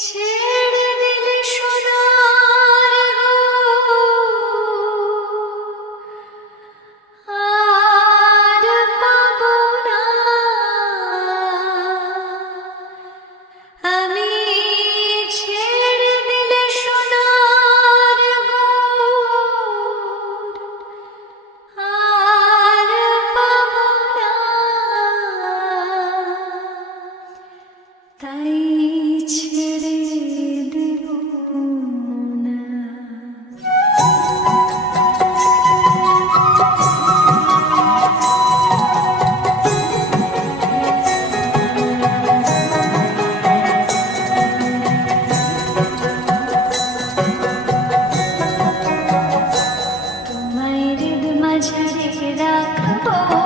two. রাখবো